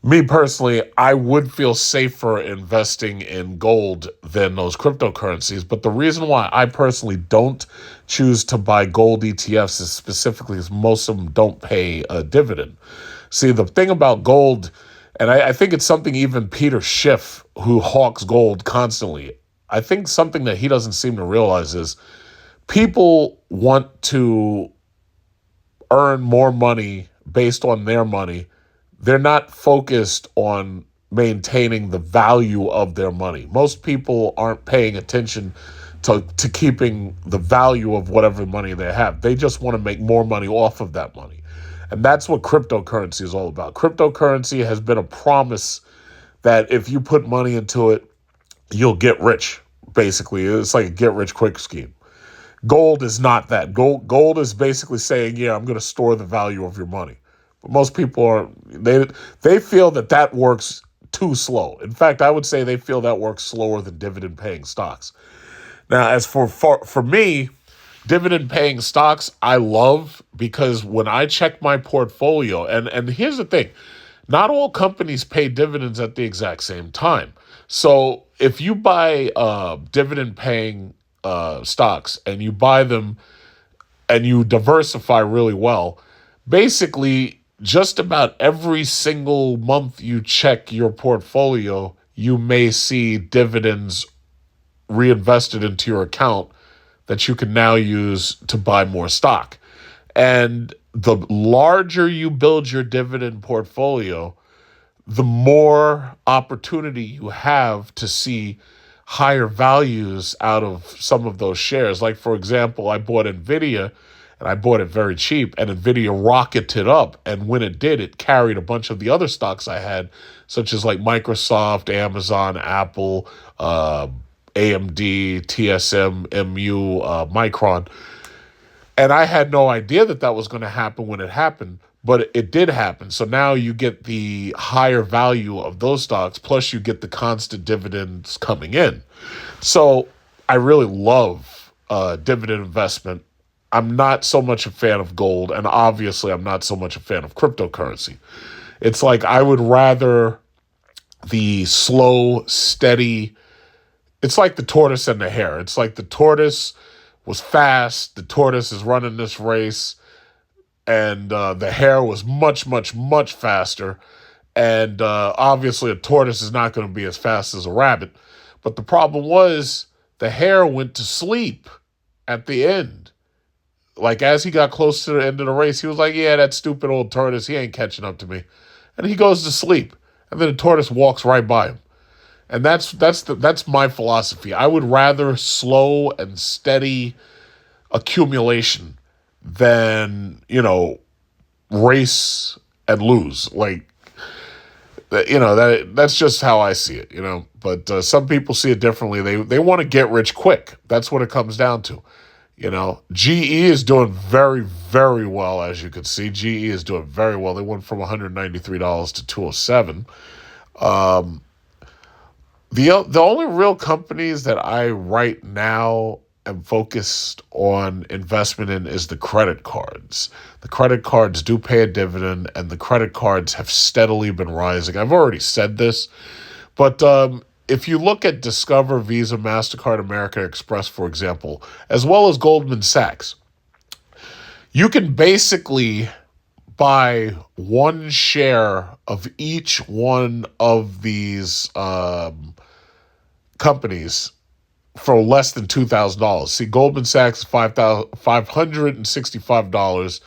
Me personally, I would feel safer investing in gold than those cryptocurrencies. But the reason why I personally don't choose to buy gold ETFs is specifically because most of them don't pay a dividend. See, the thing about gold, and I think it's something even Peter Schiff, who hawks gold constantly, I think something that he doesn't seem to realize is people want to earn more money based on their money. They're not focused on maintaining the value of their money. Most people aren't paying attention to keeping the value of whatever money they have. They just want to make more money off of that money. And that's what cryptocurrency is all about. Cryptocurrency has been a promise that if you put money into it, you'll get rich, basically. It's like a get-rich-quick scheme. Gold is not that. Gold is basically saying, yeah, I'm going to store the value of your money. But most people they feel that works too slow. In fact, I would say they feel that works slower than dividend-paying stocks. Now, as for me, dividend-paying stocks, I love because when I check my portfolio, and here's the thing, not all companies pay dividends at the exact same time. So if you buy dividend-paying stocks and you buy them and you diversify really well, basically just about every single month you check your portfolio, you may see dividends reinvested into your account that you can now use to buy more stock. And the larger you build your dividend portfolio, the more opportunity you have to see higher values out of some of those shares. Like, for example, I bought Nvidia and I bought it very cheap, and Nvidia rocketed up. And when it did, it carried a bunch of the other stocks I had, such as like Microsoft, Amazon, Apple, AMD, TSM, MU, Micron. And I had no idea that that was going to happen when it happened, but it did happen. So now you get the higher value of those stocks, plus you get the constant dividends coming in. So I really love dividend investment. I'm not so much a fan of gold, and obviously I'm not so much a fan of cryptocurrency. It's like I would rather the slow, steady. It's like the tortoise and the hare. It's like the tortoise was fast. The tortoise is running this race, and the hare was much, much, much faster. And obviously a tortoise is not going to be as fast as a rabbit. But the problem was the hare went to sleep at the end. Like, as he got close to the end of the race, he was like, yeah, that stupid old tortoise, he ain't catching up to me. And he goes to sleep. And then the tortoise walks right by him. And that's my philosophy. I would rather slow and steady accumulation than, race and lose. Like, that's just how I see it, But some people see it differently. They want to get rich quick. That's what it comes down to. GE is doing very, very well, as you can see. GE is doing very well. They went from $193 to $207. The only real companies that I right now am focused on investment in is the credit cards. The credit cards do pay a dividend, and the credit cards have steadily been rising. I've already said this, but if you look at Discover, Visa, MasterCard, American Express, for example, as well as Goldman Sachs, you can basically buy one share of each one of these companies for less than $2,000. See, Goldman Sachs is $565,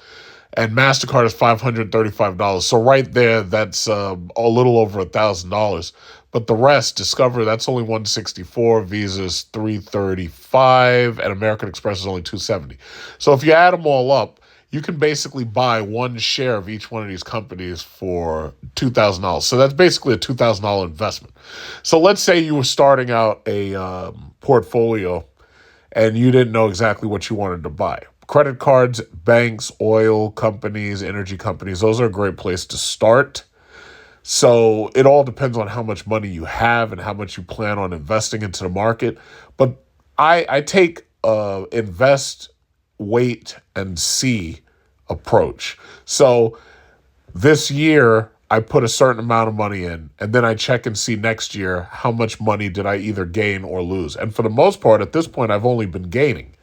and MasterCard is $535. So right there, that's a little over $1,000. But the rest, Discover, that's only $164, Visa's $335, and American Express is only $270. So if you add them all up, you can basically buy one share of each one of these companies for $2,000. So that's basically a $2,000 investment. So let's say you were starting out a portfolio and you didn't know exactly what you wanted to buy. Credit cards, banks, oil companies, energy companies, those are a great place to start. So it all depends on how much money you have and how much you plan on investing into the market. But I take invest, wait, and see approach. So this year, I put a certain amount of money in, and then I check and see next year how much money did I either gain or lose. And for the most part, at this point, I've only been gaining.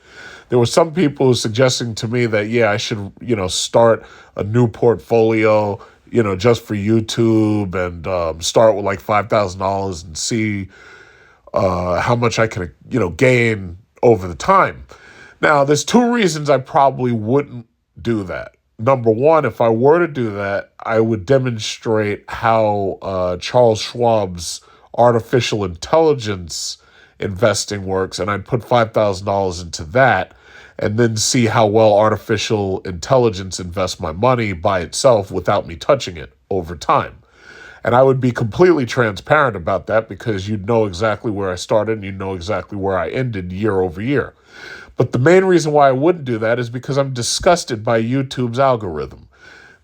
There were some people suggesting to me that, I should, start a new portfolio, just for YouTube and start with like $5,000 and see how much I can, gain over the time. Now, there's two reasons I probably wouldn't do that. Number one, if I were to do that, I would demonstrate how Charles Schwab's artificial intelligence investing works, and I'd put $5,000 into that and then see how well artificial intelligence invests my money by itself without me touching it over time. And I would be completely transparent about that because you'd know exactly where I started and you'd know exactly where I ended year over year. But the main reason why I wouldn't do that is because I'm disgusted by YouTube's algorithm.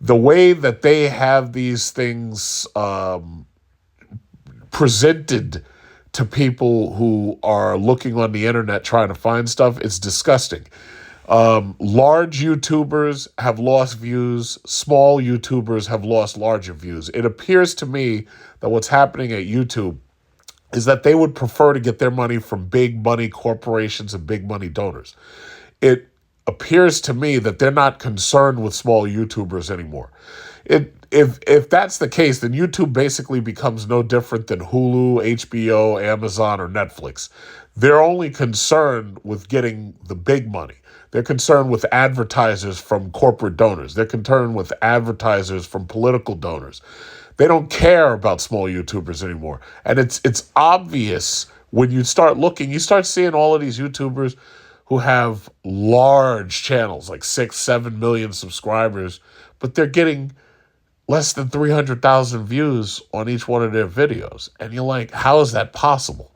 The way that they have these things presented to people who are looking on the internet trying to find stuff, it's disgusting. Large YouTubers have lost views. Small YouTubers have lost larger views. It appears to me that what's happening at YouTube is that they would prefer to get their money from big money corporations and big money donors. appears to me that they're not concerned with small YouTubers anymore. If that's the case, then YouTube basically becomes no different than Hulu, HBO, Amazon, or Netflix. They're only concerned with getting the big money. They're concerned with advertisers from corporate donors. They're concerned with advertisers from political donors. They don't care about small YouTubers anymore. And it's obvious when you start looking, you start seeing all of these YouTubers who have large channels, like 6, 7 million subscribers, but they're getting less than 300,000 views on each one of their videos. And you're like, how is that possible?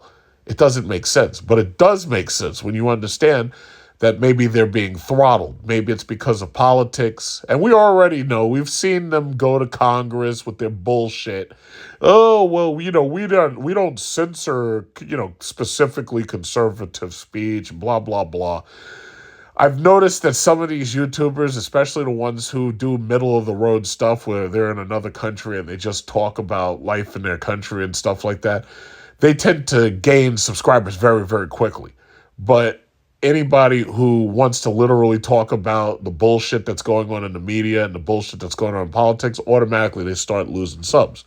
It doesn't make sense. But it does make sense when you understand that maybe they're being throttled. Maybe it's because of politics. And we already know, we've seen them go to Congress with their bullshit. Oh, well, we don't censor, specifically conservative speech, blah, blah, blah. I've noticed that some of these YouTubers, especially the ones who do middle-of-the-road stuff where they're in another country and they just talk about life in their country and stuff like that, they tend to gain subscribers very, very quickly. But anybody who wants to literally talk about the bullshit that's going on in the media and the bullshit that's going on in politics, automatically they start losing subs.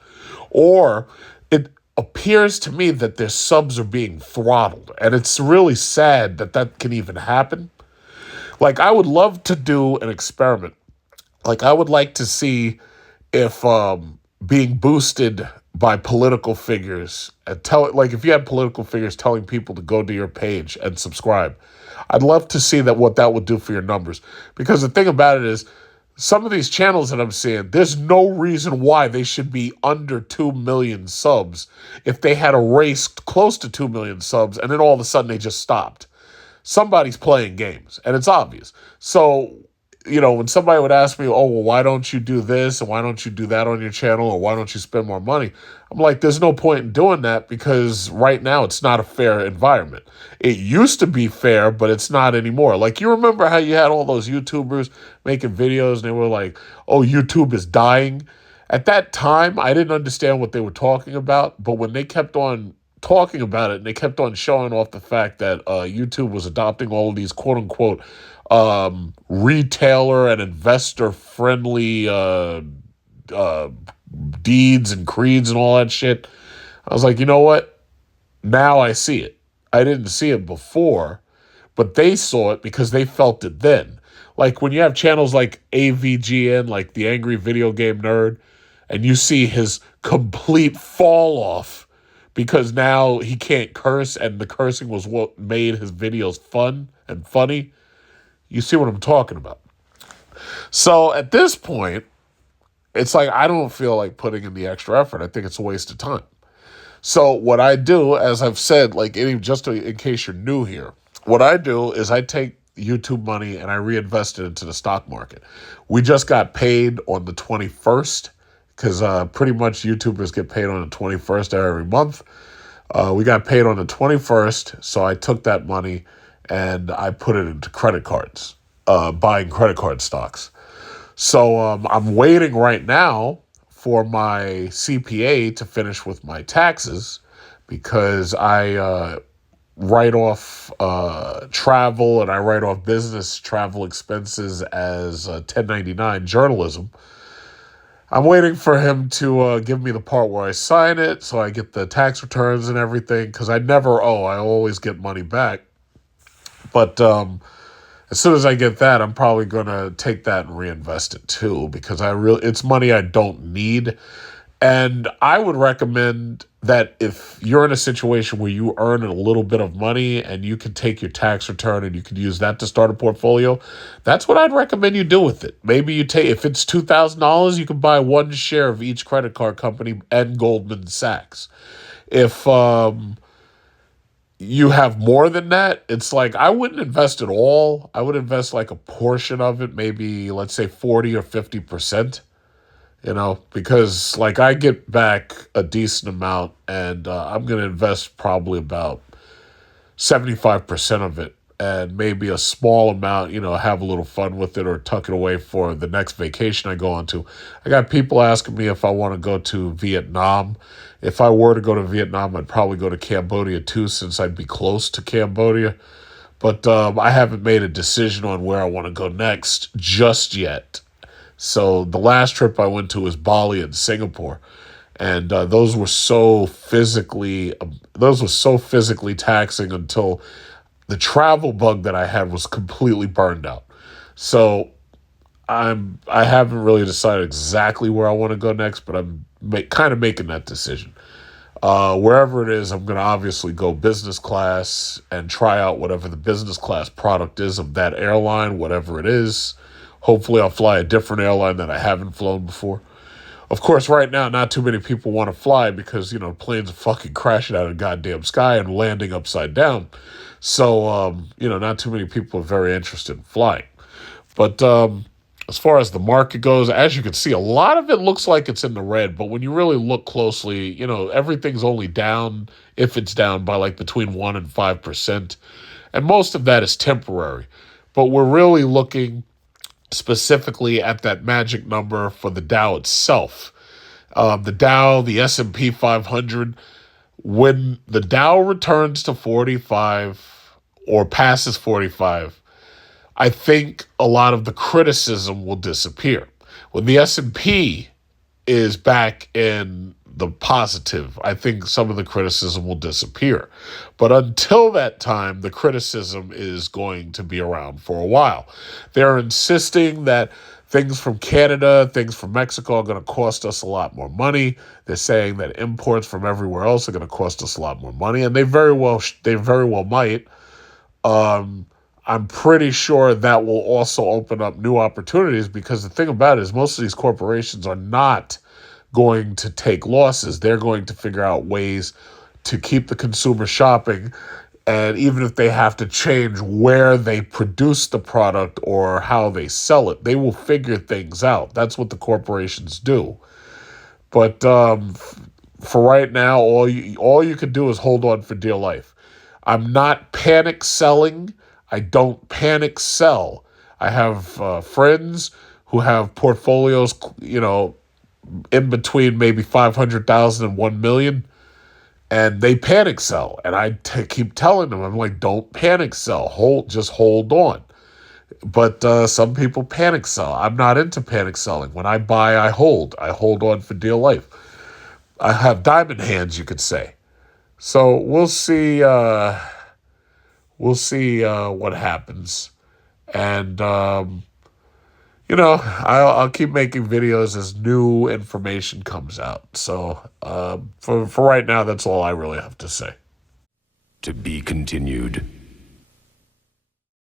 Or it appears to me that their subs are being throttled. And it's really sad that that can even happen. Like, I would love to do an experiment. Like, I would like to see if being boosted by political figures, if you had political figures telling people to go to your page and subscribe, I'd love to see what that would do for your numbers. Because the thing about it is, some of these channels that I'm seeing, there's no reason why they should be under 2 million subs if they had a race close to 2 million subs and then all of a sudden they just stopped. Somebody's playing games, and it's obvious. So, when somebody would ask me, oh, well, why don't you do this and why don't you do that on your channel or why don't you spend more money? I'm like, there's no point in doing that because right now it's not a fair environment. It used to be fair, but it's not anymore. Like, you remember how you had all those YouTubers making videos and they were like, oh, YouTube is dying? At that time, I didn't understand what they were talking about, but when they kept on talking about it and they kept on showing off the fact that YouTube was adopting all of these quote-unquote retailer and investor-friendly deeds and creeds and all that shit, I was like, you know what? Now I see it. I didn't see it before, but they saw it because they felt it then. Like when you have channels like AVGN, like the Angry Video Game Nerd, and you see his complete fall off because now he can't curse and the cursing was what made his videos fun and funny. You see what I'm talking about. So at this point, it's like I don't feel like putting in the extra effort. I think it's a waste of time. So what I do, as I've said, in case you're new here, what I do is I take YouTube money and I reinvest it into the stock market. We just got paid on the 21st because pretty much YouTubers get paid on the 21st every month. We got paid on the 21st, so I took that money and I put it into credit cards, buying credit card stocks. So I'm waiting right now for my CPA to finish with my taxes because I write off travel and I write off business travel expenses as 1099 journalism. I'm waiting for him to give me the part where I sign it so I get the tax returns and everything because I never owe. I always get money back. But as soon as I get that, I'm probably going to take that and reinvest it too because it's money I don't need. And I would recommend that if you're in a situation where you earn a little bit of money and you can take your tax return and you can use that to start a portfolio, that's what I'd recommend you do with it. Maybe if it's $2,000, you can buy one share of each credit card company and Goldman Sachs. If you have more than that, it's like I wouldn't invest it all. I would invest like a portion of it, maybe let's say 40 or 50%. Because like I get back a decent amount and I'm going to invest probably about 75% of it and maybe a small amount, have a little fun with it or tuck it away for the next vacation I go on to. I got people asking me if I want to go to Vietnam. If I were to go to Vietnam, I'd probably go to Cambodia too since I'd be close to Cambodia. But I haven't made a decision on where I want to go next just yet. So the last trip I went to was Bali and Singapore, and those were so physically taxing until the travel bug that I had was completely burned out. So I haven't really decided exactly where I want to go next, but I'm kind of making that decision. Wherever it is, I'm going to obviously go business class and try out whatever the business class product is of that airline, whatever it is. Hopefully I'll fly a different airline that I haven't flown before. Of course, right now, not too many people want to fly because, planes are fucking crashing out of the goddamn sky and landing upside down. So, not too many people are very interested in flying. But as far as the market goes, as you can see, a lot of it looks like it's in the red. But when you really look closely, everything's only down, if it's down, by like between 1% and 5%. And most of that is temporary. But we're really looking specifically at that magic number for the Dow itself. The Dow, the S&P 500, when the Dow returns to 45 or passes 45, I think a lot of the criticism will disappear. When the S&P is back in the positive, I think some of the criticism will disappear. But until that time, the criticism is going to be around for a while. They're insisting that things from Canada, things from Mexico are going to cost us a lot more money. They're saying that imports from everywhere else are going to cost us a lot more money, and they very well might. I'm pretty sure that will also open up new opportunities, because the thing about it is most of these corporations are not going to take losses. They're going to figure out ways to keep the consumer shopping, and even if they have to change where they produce the product or how they sell it, they will figure things out. That's what the corporations do. But for right now, all you can do is hold on for dear life. I'm not panic selling. I don't panic sell. I have friends who have portfolios, in between maybe 500,000 and 1 million, and they panic sell. And I keep telling them, I'm like, don't panic sell. Just hold on. But some people panic sell. I'm not into panic selling. When I buy, I hold. I hold on for dear life. I have diamond hands, you could say. So we'll see. We'll see what happens, and I'll keep making videos as new information comes out. So for right now, that's all I really have to say. To be continued.